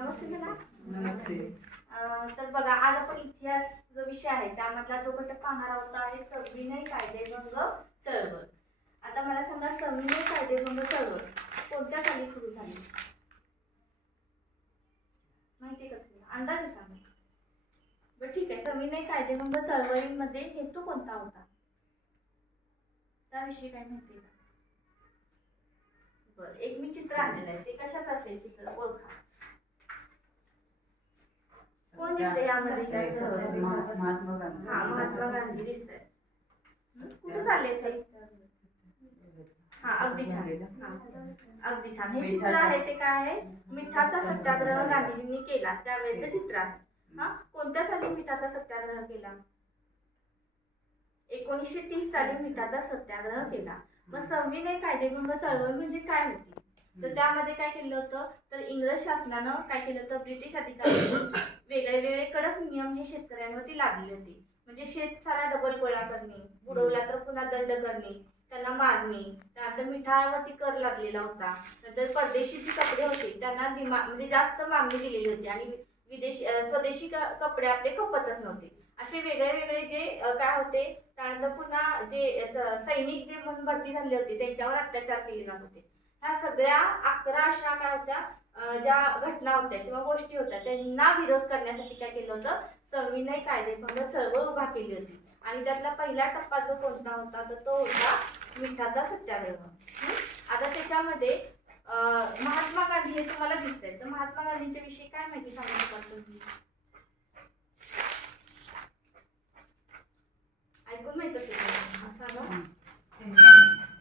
नमस्ते मला. नमस्ते. तर बघा, आज आपण इतिहास जो विषय आहे त्यामधला जो घटक पाहणार आहोत आहे सविनय कायदेभंग चळवळ. आता मला सांगा, सविनय कायदेभंग चळवळ कोणत्या साली सुरू झाली? माहिती का तुम्हाला? अंदाज सांगा. बरं ठीक आहे. सविनय कायदेभंग चळवळीमध्ये हेतू कोणता होता? त्याविषयी काय माहिती का? बरं, एक मी चित्र आणलेलं आहे. ते कशात असेल चित्र? ओळखा. कोण दिसते यामध्ये? महात्मा गांधी. हा, महात्मा गांधी दिसतंय. कुठे चालले ते? हा, अगदी छान. हा, अगदी छान. हे चित्र आहे ते काय आहे? मिठाचा सत्याग्रह गांधीजींनी केला त्यावेळेचं चित्र आहे. हा, कोणत्या साली मिठाचा सत्याग्रह केला? 1930 साली मिठाचा सत्याग्रह केला. मग सविनय कायदेभंग चळवळ म्हणजे काय होती? तर त्यामध्ये काय केलं होतं, तर इंग्रज शासनानं काय केलं होतं, ब्रिटिश अधिकाऱ्यांनी वेगळे वेगळे कडक नियम हे शेतकऱ्यांवरती लादले होते. म्हणजे शेत सारा डबल गोळा करणे, बुडवला तर पुन्हा दंड करणे, त्यांना मारणे, त्यानंतर मिठावरती कर लागलेला होता. नंतर परदेशी जे कपडे होते त्यांना म्हणजे जास्त मागणी दिलेली होती आणि स्वदेशी कपडे आपले खपतच नव्हते. असे वेगळे वेगळे जे काय होते. त्यानंतर पुन्हा जे सैनिक जे म्हणून भरती झाले होते त्यांच्यावर अत्याचार केले जात होते. ह्या सगळ्या 11 अशा काय होत्या ज्या घटना होत्या किंवा गोष्टी होत्या त्यांना विरोध करण्यासाठी काय केलं होतं, सविनय कायदेभंग चळवळ उभा केली होती. आणि त्यातला पहिला टप्पा जो कोणता होता तर तो होता मिठाचा सत्याग्रह. आता त्याच्यामध्ये महात्मा गांधी हे तुम्हाला दिसतंय. तर महात्मा गांधींच्या विषयी काय माहिती सांगू शकाल तुम्ही? ऐकून माहित असेल सांगा.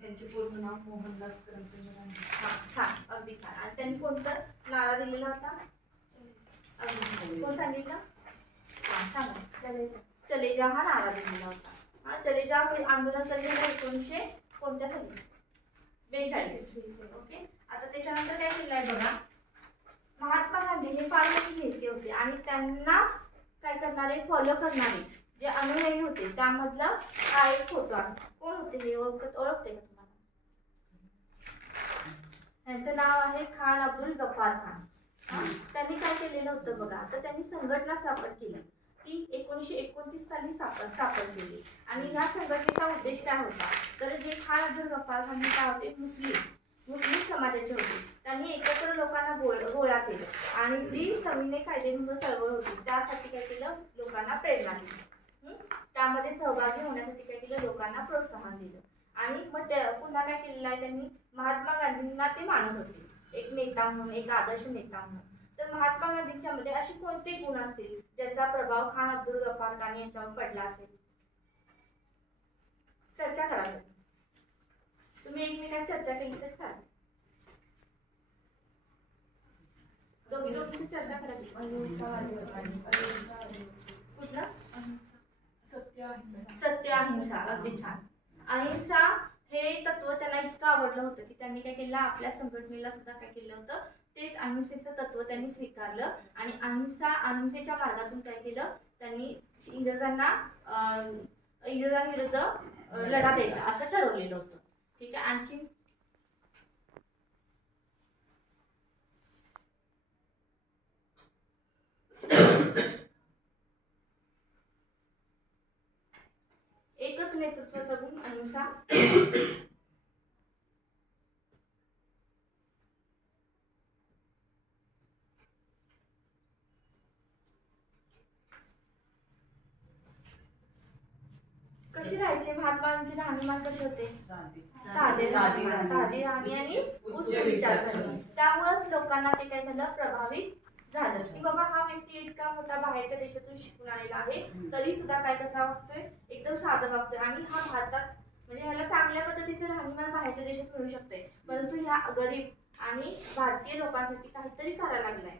त्यांचे पूर्ण नाव मोहनदास करमचंद गांधी. हा, छान, अगदी छान. आणि त्यांनी कोणता नारा दिलेला होता? कोण सांगितलं? हा, सांगा. चले जा हा नारा दिलेला होता. हा, चले जा आंदोलन केलेलं 1900 कोणत्या साली? 42. ओके. आता त्याच्यानंतर काय केलं आहे बघा, महात्मा गांधी हे फार मोठे नेते होते आणि त्यांना काय करणारे, फॉलो करणारे जे अनुयायी होते त्यामधलं हा एक फोटो आहे. कोण होते हे? ओळखते का तुम्हाला? त्यांचं नाव आहे खान अब्दुल गफ्फार खान. त्यांनी काय केलेलं होतं बघा, तर त्यांनी संघटना स्थापन केली. ती 1929 साली स्थापन आणि ह्या संघटनेचा उद्देश काय होता, तर जे खान अब्दुल गफ्फार खान हे काय होते, मुस्लिम समाजाचे होते. त्यांनी एकत्र लोकांना गोळा केलं आणि जी सविनय कायदेभंग चळवळ होती त्यासाठी काय केलं, लोकांना प्रेरणा दिली. त्यामध्ये सहभागी होण्यासाठी काय केलं, लोकांना प्रोत्साहन दिलं. आणि मग पुन्हा काय केलेलं आहे, त्यांनी महात्मा गांधींना ते मानत होते एक नेता म्हणून, एक आदर्श नेता म्हणून. तर महात्मा गांधींच्या मध्ये असे कोणते गुण असतील ज्याचा प्रभाव खान अब्दुल गफ्फार खान यांच्यावर पडला असेल? चर्चा करा. तुम्ही 1 मिनिट चर्चा केली तर चालेल. दोघी चर्चा करायची. कुठलं? सत्य अहिंसा. अगदी छान. अहिंसा हे तत्व त्यांना इतकं आवडलं होतं की त्यांनी काय केलं, आपल्या संघटनेला सुद्धा काय केलं होतं, तेच अहिंसेचं तत्व त्यांनी स्वीकारलं आणि अहिंसेच्या मार्गातून काय केलं, त्यांनी इंग्रजांविरुद्ध लढा द्यायचा असं ठरवलेलं होतं. ठीक आहे. आणखी एकच नेतृत्वाचा गुण अहिंसा. कशी राहायचे महात्मांचे राहणीमान कसे होते? साधे राहणी आणि उच्च विचारसरणी. त्यामुळेच लोकांना ते काय झालं, प्रभावित झालं की बाबा हा व्यक्ती इतका मोठा बाहेरच्या देशातून शिकून आलेला आहे तरी सुद्धा काय कसा वागतोय, एकदम साधं वागतोय आणि हा भारतात म्हणजे ह्याला चांगल्या पद्धतीचे राहणीमान बाहेरच्या देशात मिळू शकते, परंतु ह्या गरीब आणि भारतीय लोकांसाठी काहीतरी करायला लागलाय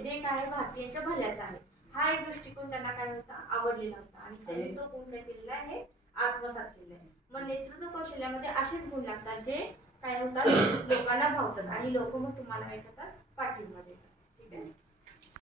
जे काय भारतीयांच्या भल्याचा आहे. हा एक दृष्टिकोन त्यांना काय होता, आवडलेला होता आणि त्यांनी तो गुण काय केलेला आहे, आत्मसात केलेला आहे. मग नेतृत्व कौशल्यामध्ये असेच गुण लागतात जे काय होतात, लोकांना भावतात आणि लोक मग तुम्हाला काय करतात, पाठिंबा देतात. ठीक आहे.